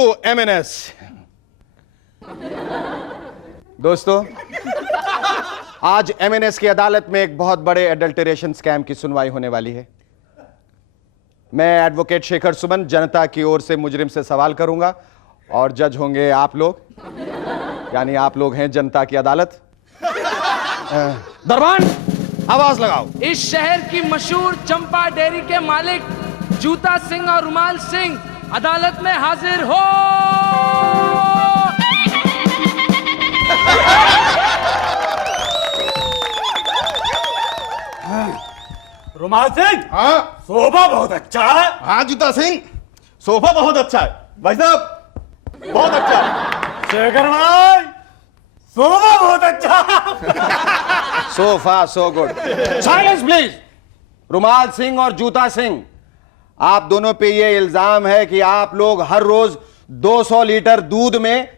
MNS। दोस्तों, आज MNS की अदालत में एक बहुत बड़े एडल्टरेशन स्कैम की सुनवाई होने वाली है। मैं एडवोकेट शेखर सुमन जनता की ओर से मुजरिम से सवाल करूंगा और जज होंगे आप लोग, यानी आप लोग हैं जनता की अदालत। दरबान, आवाज लगाओ। इस शहर की मशहूर चंपा डेयरी के मालिक जूता सिंह और रुमाल सिंह अदालत में हाजिर हो। रुमाल सिंह, हाँ सोफा बहुत अच्छा है। हाँ जूता सिंह, सोफा बहुत अच्छा है भाई साहब, बहुत अच्छा है। शेखर भाई, सोफा बहुत अच्छा है। Sofa so good. Silence please. रुमाल सिंह और जूता सिंह, आप दोनों पे ये इल्जाम है कि आप लोग हर रोज 200 लीटर दूध में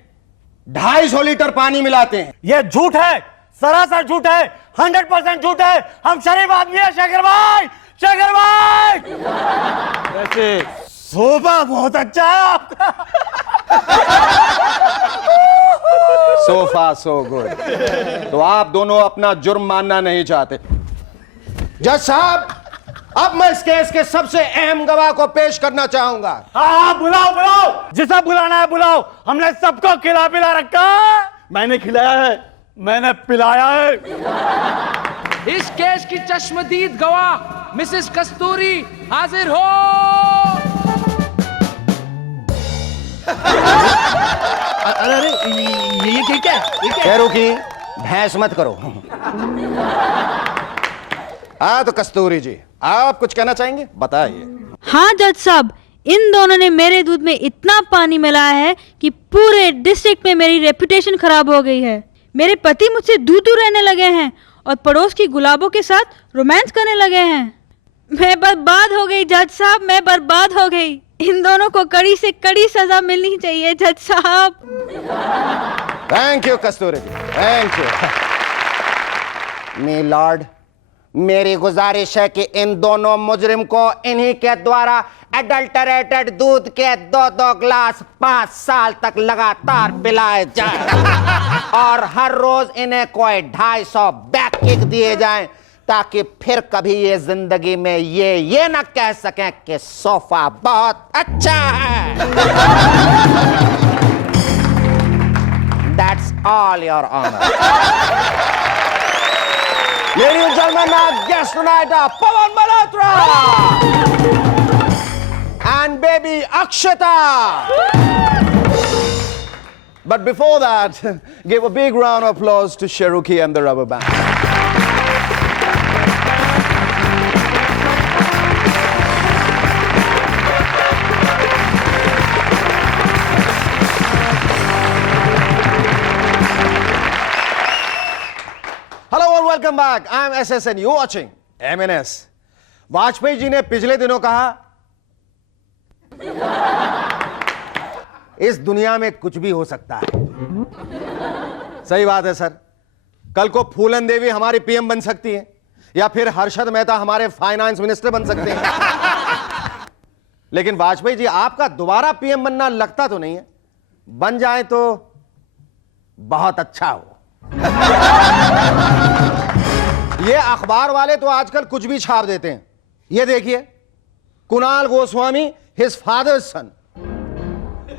250 लीटर पानी मिलाते हैं। ये झूठ है, सरासर झूठ है, 100% झूठ है। हम शरीफ आदमी हैं शेखर भाई, शेखर भाई। वैसे सोफा बहुत अच्छा है आपका। Sofa so good. तो आप दोनों अपना जुर्म मानना नहीं चाहते। जज साहब, अब मैं इस केस के सबसे अहम गवाह को पेश करना चाहूंगा। हाँ, बुलाओ बुलाओ, जिसे बुलाना है बुलाओ। हमने सबको खिला पिला रखा है। मैंने खिलाया है, मैंने पिलाया है। इस केस की चश्मदीद गवाह मिसेस कस्तूरी हाजिर हो। अरे ये क्या है? पैरों की भैंस मत करो। हाँ तो कस्तूरी जी, आप कुछ कहना चाहेंगे? बताइए। हाँ जज साहब, इन दोनों ने मेरे दूध में इतना पानी मिलाया है कि पूरे डिस्ट्रिक्ट में मेरी रेपुटेशन खराब हो गई है। मेरे पति मुझसे दूर रहने लगे हैं और पड़ोस की गुलाबों के साथ रोमांस करने लगे हैं। मैं बर्बाद हो गई जज साहब, मैं बर्बाद हो गई। इन दोनों को कड़ी से कड़ी सजा मिलनी चाहिए जज साहब। Thank you Kasturi ji, thank you. My lord, मेरी गुजारिश है कि इन दोनों मुजरिम को इन्हीं के द्वारा एडल्टरेटेड दूध के 2-2 ग्लास 5 साल तक लगातार पिलाए जाए और हर रोज इन्हें कोई 250 बैक किक दिए जाएं, ताकि फिर कभी ये जिंदगी में ये ना कह सकें कि सोफा बहुत अच्छा है। That's all, Your Honor. Ladies and gentlemen, our guest tonight are Pawan Malhotra and baby Akshata. But before that, give a big round of applause to Cherokee and the Rubber Band. Hello and welcome back. I am SS and you're watching MNS. Vajpayee ji ने पिछले दिनों कहा, इस दुनिया में कुछ भी हो सकता है। सही बात है सर। कल को फूलन देवी हमारी पीएम बन सकती है या फिर हर्षद मेहता हमारे फाइनेंस मिनिस्टर बन सकते हैं। लेकिन वाजपेयी जी, आपका दोबारा पीएम बनना लगता तो नहीं है। बन जाए तो बहुत अच्छा हो। ये अखबार वाले तो आजकल कुछ भी छाप देते हैं। ये देखिए, कुणाल गोस्वामी हिज फादर्स सन।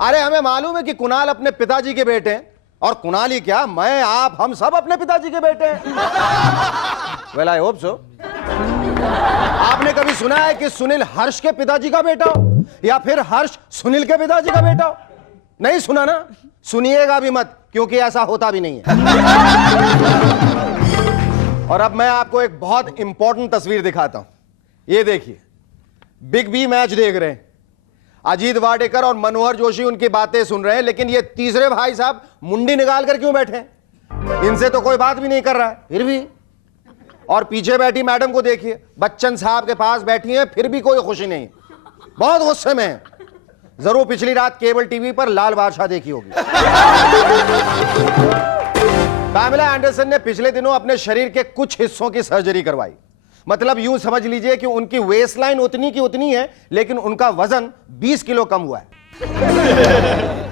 अरे हमें मालूम है कि कुणाल अपने पिताजी के बेटे हैं, और कुणाल ही क्या, मैं आप हम सब अपने पिताजी के बेटे हैं। Well I hope so. आपने कभी सुना है कि सुनील हर्ष के पिताजी का बेटा हो या फिर हर्ष सुनील के पिताजी का बेटा हो? नहीं सुना ना? सुनिएगा भी मत, क्योंकि ऐसा होता भी नहीं है। और अब मैं आपको एक बहुत इंपॉर्टेंट तस्वीर दिखाता हूं। ये देखिए, बिग बी मैच देख रहे हैं। अजीत वाडेकर और मनोहर जोशी उनकी बातें सुन रहे हैं, लेकिन ये तीसरे भाई साहब मुंडी निकाल कर क्यों बैठे हैं? इनसे तो कोई बात भी नहीं कर रहा है, फिर भी। और पीछे बैठी मैडम को देखिए, बच्चन साहब के पास बैठी हैं, फिर भी कोई खुशी नहीं, बहुत गुस्से में है। जरूर पिछली रात केबल टीवी पर लाल बादशाह देखी होगी। पैमेला एंडरसन ने पिछले दिनों अपने शरीर के कुछ हिस्सों की सर्जरी करवाई। मतलब यूं समझ लीजिए कि उनकी वेस्ट लाइन उतनी की उतनी है, लेकिन उनका वजन 20 किलो कम हुआ है।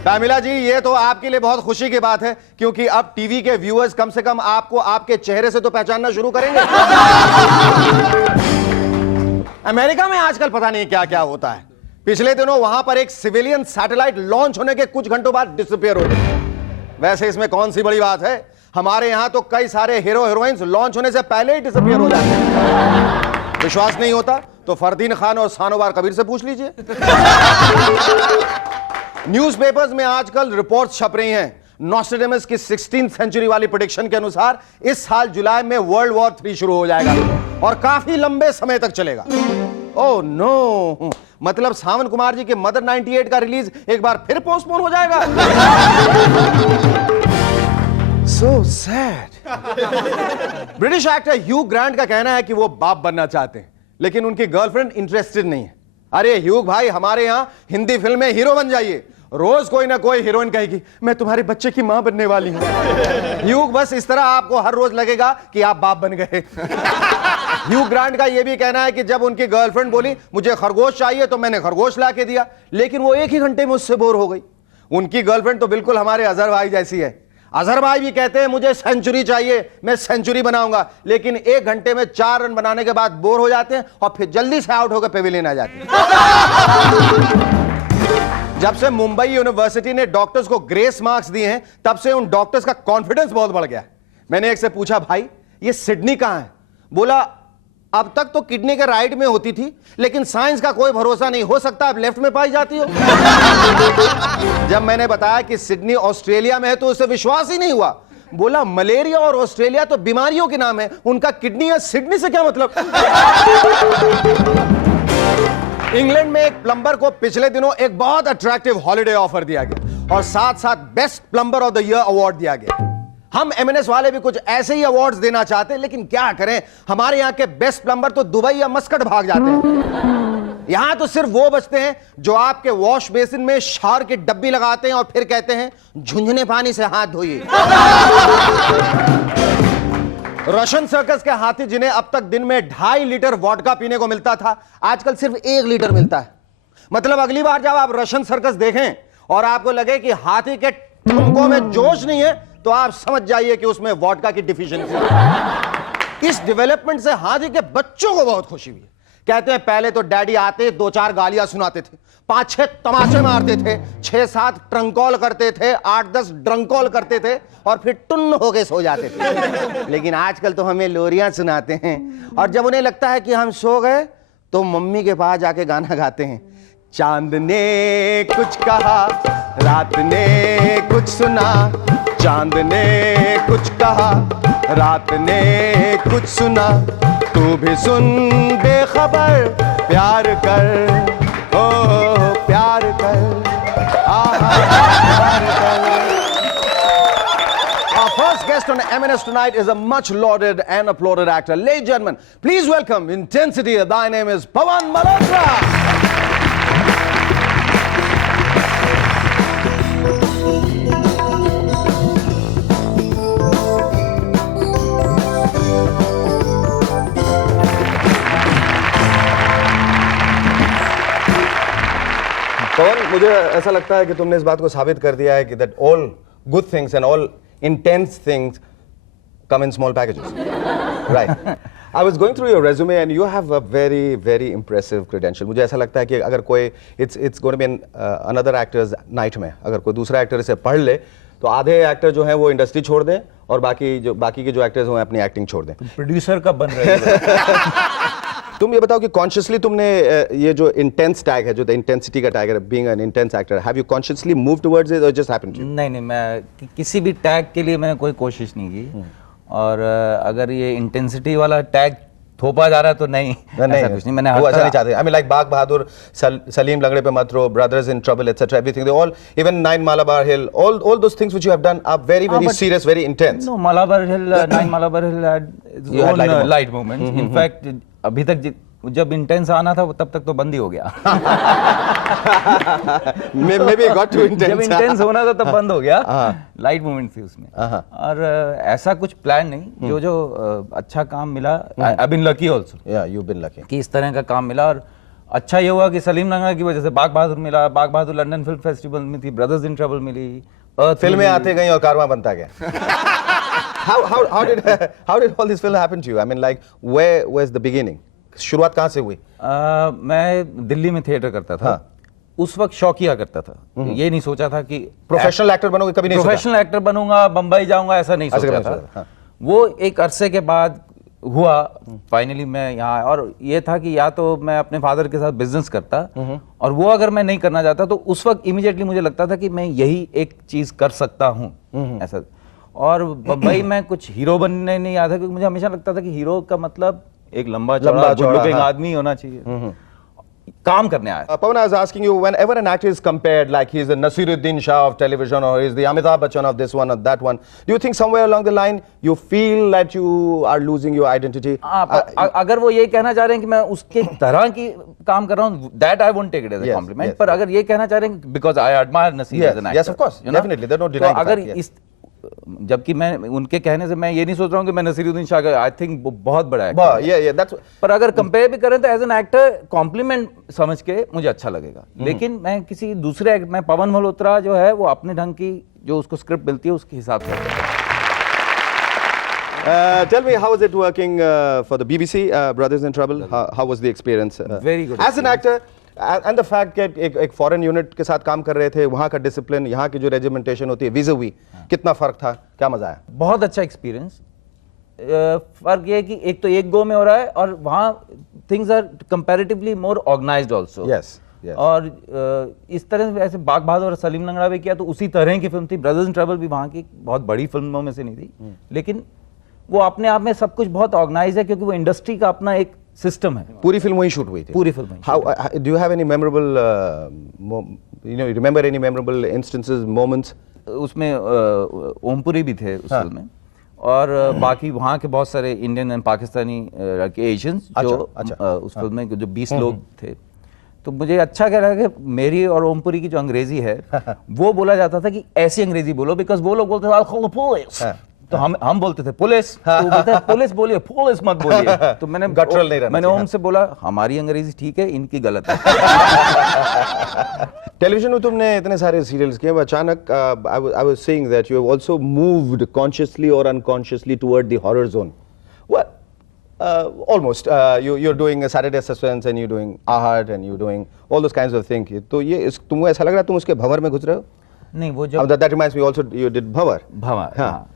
पैमिला जी, ये तो आपके लिए बहुत खुशी की बात है, क्योंकि अब टीवी के व्यूअर्स कम से कम आपको आपके चेहरे से तो पहचानना शुरू करेंगे। अमेरिका में आजकल पता नहीं क्या क्या होता है। पिछले दिनों वहां पर एक सिविलियन सैटेलाइट लॉन्च होने के कुछ घंटों बाद डिसअपीयर हो गई। वैसे इसमें कौन सी बड़ी बात है, हमारे यहां तो कई सारे हीरो हीरोइंस लॉन्च होने से पहले ही डिसअपीयर हो जाते हैं। विश्वास नहीं होता तो फरदीन खान और सानोवार कबीर से पूछ लीजिए। न्यूज़पेपर्स में आजकल रिपोर्ट्स छप रही हैं। नॉस्ट्रेडेमस की 16th सेंचुरी वाली प्रेडिक्शन के अनुसार इस साल जुलाई में वर्ल्ड वॉर 3 शुरू हो जाएगा और काफी लंबे समय तक चलेगा। ओह नो, मतलब सावन कुमार जी के मदर 98 का रिलीज एक बार फिर पोस्टपोन हो जाएगा। So sad. ब्रिटिश एक्टर ह्यू ग्रांट का कहना है कि वो बाप बनना चाहते हैं, लेकिन उनकी गर्लफ्रेंड इंटरेस्टेड नहीं है। अरे ह्यू भाई, हमारे यहां हिंदी फिल्म में हीरो बन जाइए। रोज कोई ना कोई हीरोइन कहेगी मैं तुम्हारे बच्चे की मां बनने वाली हूं। ह्यू, बस इस तरह आपको हर रोज लगेगा कि आप बाप बन गए। ह्यू ग्रांट का यह भी कहना है कि जब उनकी गर्लफ्रेंड बोली मुझे खरगोश चाहिए तो मैंने खरगोश ला के दिया, लेकिन वो एक ही घंटे में उससे बोर हो गई। उनकी गर्लफ्रेंड तो बिल्कुल हमारे अजहर भाई जैसी है। अजहर भाई भी कहते हैं मुझे सेंचुरी चाहिए, मैं सेंचुरी बनाऊंगा, लेकिन एक घंटे में 4 रन बनाने के बाद बोर हो जाते हैं और फिर जल्दी से आउट होकर पेविलियन आ जाते हैं। जब से मुंबई यूनिवर्सिटी ने डॉक्टर्स को ग्रेस मार्क्स दिए हैं, तब से उन डॉक्टर्स का कॉन्फिडेंस बहुत बढ़ गया। मैंने एक से पूछा, भाई ये सिडनी कहां है? बोला अब तक तो किडनी के राइट में होती थी, लेकिन साइंस का कोई भरोसा नहीं, हो सकता है अब लेफ्ट में पाई जाती हो। जब मैंने बताया कि सिडनी ऑस्ट्रेलिया में है तो उसे विश्वास ही नहीं हुआ। बोला मलेरिया और ऑस्ट्रेलिया तो बीमारियों के नाम है, उनका किडनी या सिडनी से क्या मतलब? इंग्लैंड में एक प्लम्बर को पिछले दिनों एक बहुत अट्रैक्टिव हॉलिडे ऑफर दिया गया और साथ साथ best plumber of the year award दिया गया। हम एमएनएस वाले भी कुछ ऐसे ही अवार्ड्स देना चाहते हैं, लेकिन क्या करें, हमारे यहां के बेस्ट प्लम्बर तो दुबई या मस्कट भाग जाते हैं। यहां तो सिर्फ वो बचते हैं जो आपके वॉश बेसिन में शावर की डब्बी लगाते हैं और फिर कहते हैं झुंझुने पानी से हाथ धोइए। रशियन सर्कस के हाथी, जिन्हें अब तक दिन में 2.5 लीटर वोडका पीने को मिलता था, आजकल सिर्फ 1 लीटर मिलता है। मतलब अगली बार जब आप रशियन सर्कस देखें और आपको लगे कि हाथी के ठुमकों में जोश नहीं है, तो आप समझ जाइए कि उसमें वोडका की डिफिशियंसी है। इस डेवलपमेंट से हाथी के बच्चों को बहुत खुशी हुई। कहते हैं पहले तो डैडी आते 2-4 गालियां सुनाते थे, 5-6 तमाचे मारते थे, 6-7 ट्रंकॉल करते थे, 8-10 ड्रंकॉल करते थे और फिर टुन्न होके सो जाते थे। लेकिन आजकल तो हमें लोरियां सुनाते हैं और जब उन्हें लगता है कि हम सो गए तो मम्मी के पास जाके गाना गाते हैं। चांद ने कुछ कहा, रात ने कुछ सुना, चांद ने कुछ कहा, रात ने कुछ सुना, तू भी सुन बेखबर, प्यार कर, ओ प्यार कर, आहा प्यार कर। Our first guest on M&S tonight is a much lauded and applauded actor. Ladies and gentlemen, please welcome Intensity. Thy name is Pawan Malhotra. पवन, मुझे ऐसा लगता है कि तुमने इस बात को साबित कर दिया है कि that all good things and all intense things come in small packages. Right. I was going through your resume and you have a very, very impressive credential. मुझे ऐसा लगता है कि अगर कोई it's going to be another actor's nightmare. अगर कोई दूसरा एक्टर इसे पढ़ ले तो आधे एक्टर जो हैं वो इंडस्ट्री छोड़ दें और बाकी के जो एक्टर्स हैं एक्टिंग छोड़ दें। प्रोड्यूसर कब बन रहे हो? तुम ये बताओ कि कॉन्शियसली तुमने ये जो इंटेंस टैग है, जो द इंटेंसिटी का टैग है, being an intense actor, have you consciously move towards it और जस्ट हैपेंड टू यू? नहीं, मैं किसी भी टैग के लिए मैंने कोई कोशिश नहीं की। और अगर ये इंटेंसिटी वाला टैग थोपा जा रहा है तो नहीं, ऐसा कुछ नहीं। मैंने वो ऐसा नहीं चाहते। I mean like Bagh Bahadur, Salim Langde Pe Mat Ro, Brothers in Trouble etcetera, everything, they all, even 9 Malabar Hill, all those things which you have done are very serious, very intense. No, Malabar Hill, 9 Malabar Hill had its own light moments. In fact, अभी तक जब intense आना था तब तक तो बंद ही हो गया। Maybe it got too intense. जब इंटेंस होना था तब बंद हो गया। लाइट मोमेंट थी उसमें। और ऐसा कुछ प्लान नहीं, जो अच्छा काम मिला, I've been lucky also. Yeah, you've been lucky. कि इस तरह का काम मिला। अच्छा ये हुआ कि सलीम लंगड़ा की वजह से बाग बहादुर मिला, बाग बहादुर लंदन फिल्म फेस्टिवल में थी, ब्रदर्स इन ट्रबल मिली, फिल्में आते गई और कारवां बनता गया. how did all this film happen to you? I mean, like, where was the beginning? शुरुआत कहाँ से हुई? मैं दिल्ली में थिएटर करता था. हाँ. उस वक्त शौकिया करता था. ये नहीं सोचा था कि प्रोफेशनल एक्टर बनोगे, कभी नहीं सोचा? प्रोफेशनल एक्टर बनूंगा, बम्बई जाऊंगा, ऐसा नहीं सोचा नहीं था. सोचा, हाँ. वो एक अरसे के बाद हुआ, फाइनली मैं यहाँ आया. और ये था कि या तो मैं अपने फादर के साथ बिजनेस करता, और वो अगर मैं नहीं करना चाहता तो उस वक्त इमीडिएटली मुझे लगता था कि मैं यही एक चीज कर सकता हूँ ऐसा. और बम्बई में कुछ हीरो बनने नहीं आया था, क्योंकि मुझे हमेशा लगता था कि हीरो का मतलब एक लंबा चौड़ा गुड लुकिंग आदमी होना चाहिए, काम करने आया. Pawan, I was asking you, whenever an actor is compared, like he's the Nasiruddin Shah of television or he's the Amitabh Bachchan of this one or that one, do you think somewhere along the line you feel that you are losing your identity? अगर वो ये कहना चाह रहे हैं कि मैं उसके तरह की काम कर रहा हूँ, that I won't take it as a compliment. पर अगर ये कहना चाह रहे हैं because I admire Nasir as an actor. Yes, of course, definitely, there's no denying तो that. अगर इस जबकि मैं उनके कहने से मैं ये नहीं सोच रहा हूँ कि मैं नसीरुद्दीन शाह का, आई थिंक वो बहुत बड़ा एक्टर है. पर अगर कंपेयर भी करें तो एज एन एक्टर कॉम्प्लीमेंट समझ के मुझे अच्छा लगेगा. लेकिन मैं किसी दूसरे मैं पवन मल्होत्रा जो है वो अपने ढंग की जो उसको स्क्रिप्ट मिलती है उसके हिसाब से. Tell me, how was it working for the BBC, Brothers in Trouble? How was the experience? Very good As an actor, and the fact that एक फॉरेन यूनिट के साथ काम कर रहे थे, वहाँ का डिसिप्लिन, यहाँ की जो रेजिमेंटेशन होती है, vis-a-vis, कितना फर्क था, क्या मजा आया? बहुत अच्छा एक्सपीरियंस. फर्क ये है कि एक तो एक गो में हो रहा है और वहाँ things are comparatively more organised also. Yes. और इस तरह से ऐसे बाग बहादुर और सलीम लंगड़ा भी किया तो उसी तरह की फिल्म थी. ब्रदर्स इन ट्रबल भी वहाँ की बहुत बड़ी फिल्मों में से नहीं थी, लेकिन वो अपने आप में सब कुछ बहुत ऑर्गेनाइज है, क्योंकि वो इंडस्ट्री का अपना एक सिस्टम है. पूरी फिल्म वहीं शूट हुई थी. पूरी film. How do you have any memorable, you remember any memorable instances, moments? उसमें ओमपुरी भी थे उस फिल्म में, और बाकी वहाँ के बहुत सारे इंडियन एंड पाकिस्तानी के एशियंस जो उस फिल्म में जो 20 लोग थे. तो मुझे अच्छा कह रहा है कि मेरी और ओमपुरी की जो अंग्रेजी है वो बोला जाता था कि ऐसी अंग्रेजी बोलो, बिकॉज वो लोग बोलते थे I'll call the police. तो हम बोलते थे पुलिस, तो बोलते पुलिस बोलिए, पुलिस मत बोलिए. तो मैंने ओम से बोला हमारी अंग्रेजी ठीक है, इनकी गलत है. टेलीविजन में तुमने इतने सारे सीरियल्स किए, अचानक I was seeing that you have also moved consciously or unconsciously toward the horror zone. Well, almost. You're doing a Saturday Suspense and you're doing Ahat and you're doing all those kinds of things. तो ये तुमको ऐसा लग रहा है तुम उसके भंवर में घुस रहे हो? नहीं, वो जब that reminds me also you did भंवर. हाँ.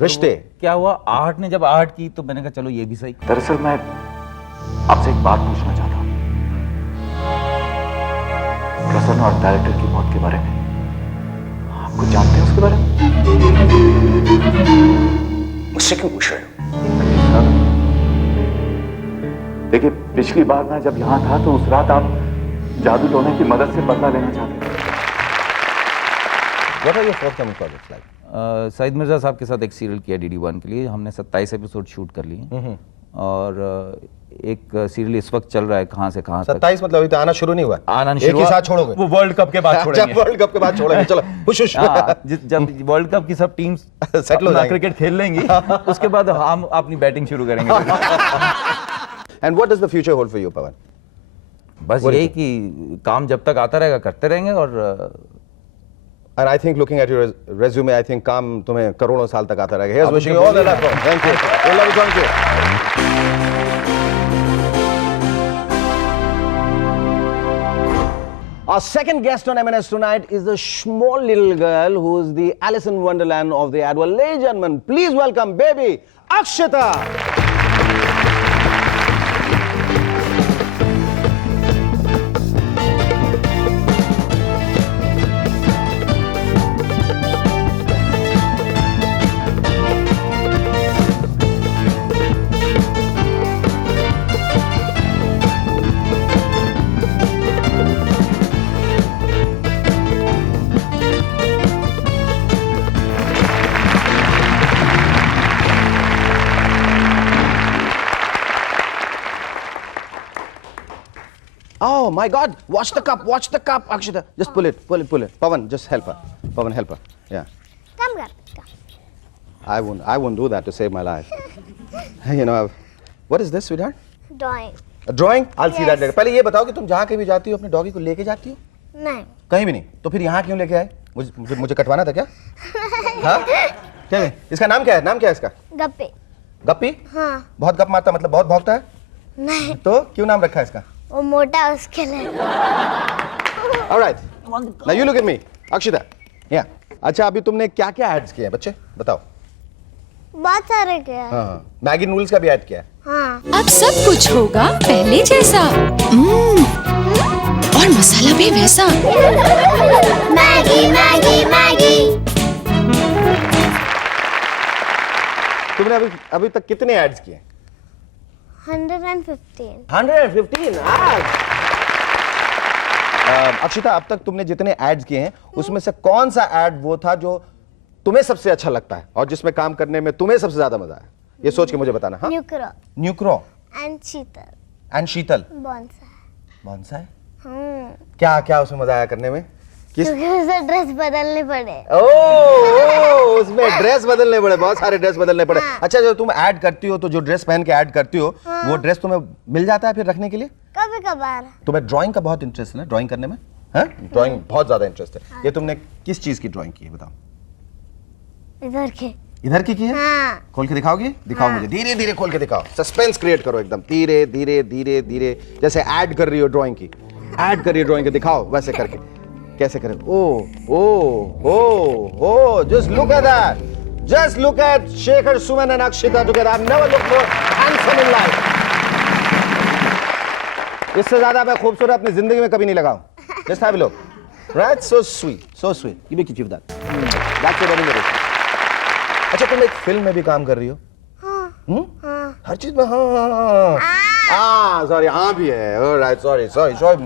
रिश्ते. क्या हुआ, आहट ने जब आहट की तो मैंने कहा चलो ये भी सही. दरअसल मैं आपसे एक बात पूछना चाहता हूँ, प्रसन्न और डायरेक्टर की मौत के बारे में. आप कुछ जानते हैं उसके बारे में? मुझसे क्यों पूछ रहे हो? देखिए, पिछली बार मैं जब यहाँ था तो उस रात आप जादू टोने की मदद से बदला लेना चाहते थे. What are your forthcoming projects like? Saeed Mirza साहब के साथ एक सीरियल किया DD1 के लिए. हमने 27 एपिसोड शूट कर लिए, और एक सीरियल इस वक्त चल रहा है कहाँ से कहाँ तक. 27 मतलब अभी तो आना शुरू नहीं हुआ. आना एक ही साथ छोड़ोगे? वो वर्ल्ड कप के बाद छोड़ेंगे. वर्ल्ड कप के बाद छोड़ेंगे. चलो हुश. जब वर्ल्ड कप की सब टीम्स सेटल हो जाएंगे, क्रिकेट खेल लेंगी, उसके बाद हम अपनी बैटिंग शुरू करेंगे. And what does the future hold for you, Pawan? बस यही कि काम जब तक आता रहेगा करते रहेंगे. और And I think looking at your resume, I think काम तुम्हें करोड़ों साल तक आता रहेगा. Here's wishing you all the luck. Thank you. We'll love you. Thank you. Our second guest on M&S tonight is the small little girl who is the Alice in Wonderland of the ad world. Ladies and gentlemen, please welcome baby Akshita. Oh my God! Watch the cup, Akshita. Just pull it. Pawan, just help her. Pawan, help her. Yeah. Come here. I won't do that to save my life. You know, what is this, sweetheart? Drawing. Drawing, I will see that letter. पहले ये बताओ कि तुम जहां कहीं भी जाती हो अपने डॉगी को लेके जाती हो? नहीं। कहीं भी नहीं, तो फिर यहाँ क्यों लेके आए? मुझे कटवाना था क्या? हाँ, क्या है? इसका नाम क्या है? नाम क्या है इसका? गप्पी। गप्पी? हाँ। बहुत गप मारता मतलब बहुत भौंकता है? नहीं, तो क्यों नाम रखा है इसका? वो मोटा है उसके लिए। Alright, now you look at me, Akshita. या अच्छा, अभी तुमने क्या क्या एड्स किए हैं बच्चे, बताओ? बहुत सारे किया है। हाँ, मैगी नूडल्स का भी ऐड किया है। हाँ। अब सब कुछ होगा पहले जैसा। और मसाला भी वैसा। Maggi Maggi Maggi. तुमने अभी तक कितने एड्स किए? 115। 115 अक्षिता, अब तक तुमने जितने एड्स किए हैं उसमें से कौन सा एड वो था जो तुम्हें सबसे अच्छा लगता है और जिसमें काम करने में तुम्हें सबसे ज्यादा मजा आया? ये सोच के मुझे बताना। हाँ, न्यूक्रो न्यूक्रो and Sheetal. And Sheetal. Bonsai. Bonsai? क्या क्या उसमें मजा आया करने में? किस? क्योंकि उसे ड्रेस बदलने पड़े। ओ, उसमें ड्रेस बदलने पड़े, बहुत सारे ड्रेस बदलने पड़े। अच्छा, जब तुम ऐड करती हो तो जो ड्रेस पहन के ऐड करती हो वो ड्रेस तुम्हें मिल जाता है फिर रखने के लिए? कभी कभार। तुम्हें ड्राइंग का बहुत इंटरेस्ट है ना, ड्राइंग करने में? हाँ, ड्राइंग बहुत ज्यादा इंटरेस्ट है। ये तुमने किस चीज की ड्राइंग की है बताओ? इधर के। इधर की है? हाँ। खोल के दिखाओगे? दिखाओ मुझे, धीरे धीरे खोल के दिखाओ, सस्पेंस क्रिएट करो एकदम, धीरे धीरे धीरे धीरे, जैसे ऐड कर रही हो ड्राइंग की, ऐड कर रही हो ड्राइंग की, दिखाओ वैसे करके। कैसे करें? Oh oh oh oh, just look at that, just look at Shekhar, Suman and Akshita together. I never look more handsome in life. इससे ज्यादा मैं खूबसूरत अपनी जिंदगी में कभी नहीं लगाऊं। Just have a look, right? So sweet, so sweet. Give me give that, that's what I need. अच्छा, तुम एक फिल्म में भी काम कर रही हो? हाँ। हर चीज में हाँ सॉरी, हाँ भी है। Alright, sorry sorry sorry,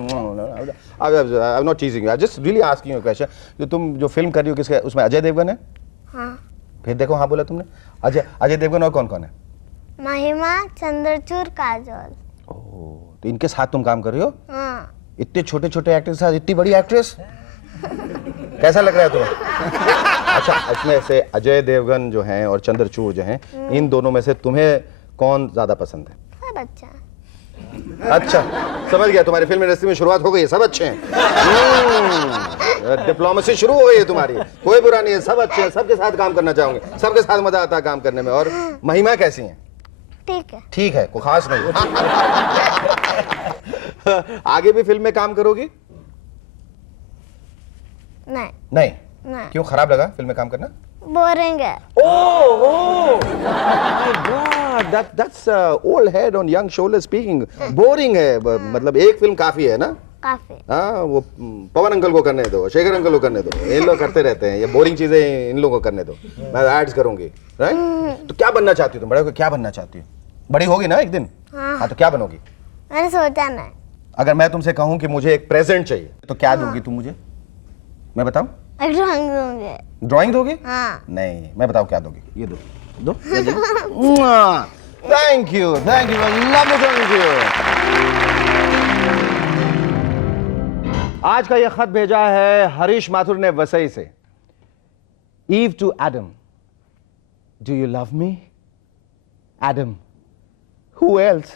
I am not टीजिंग you, I just really asking you a question. जो तुम जो फिल्म कर रही हो किसके, उसमें अजय देवगन है? हाँ। फिर देखो, हाँ बोला तुमने। अजय देवगन और कौन कौन है? महिमा, चंद्रचूड़, काजोल। ओह, तो इनके साथ तुम काम कर रही हो? हाँ। इतने छोटे छोटे एक्टर के साथ इतनी बड़ी एक्ट्रेस, कैसा लग रहा है तुम्हें? अच्छा, इसमें से अजय देवगन जो हैं और चंद्रचूड़ जो हैं, इन दोनों में से तुम्हें कौन ज्यादा पसंद है? सब अच्छा। अच्छा, समझ गया, तुम्हारी फिल्म इंडस्ट्री में शुरुआत हो गई है, सब अच्छे हैं। डिप्लोमेसी शुरू हो गई है तुम्हारी, कोई बुरा नहीं है, सब अच्छे हैं, सबके साथ काम करना चाहूंगे, सबके साथ मजा आता है काम करने में। और महिमा कैसी है? ठीक है। ठीक है, कोई खास नहीं। आगे भी फिल्म में काम करोगी? नहीं। नहीं? नहीं। क्यों, खराब लगा फिल्म में काम करना? बोरिंग है। Oh, my God, that's old head on young shoulder speaking. Boring है, मतलब एक फिल्म काफी है ना? काफी। हाँ, वो पवन अंकल को करने दो, शेखर अंकल को करने दो, इन लोग करते रहते हैं, ये बोरिंग चीजें इन लोगों को करने दो, मैं एड्स करूंगी, राइट? तो क्या बनना चाहती हो तुम? बड़े होकर क्या बनना चाहती हो? बड़ी होगी ना एक दिन? हाँ, तो क्या बनोगी? मैंने सोचा नहीं। अगर मैं तुमसे कहूँ कि मुझे एक प्रेजेंट चाहिए तो क्या दोगी तुम मुझे? मैं बताऊं? ड्राइंग दूंगे। ड्राइंग दोगे? हाँ। नहीं, मैं बताऊं क्या दोगे? ये दो thank you, thank you, lovely talking to you. आज का ये खत भेजा है हरीश माथुर ने वसई से। Eve to Adam, do you love me? Adam, who else?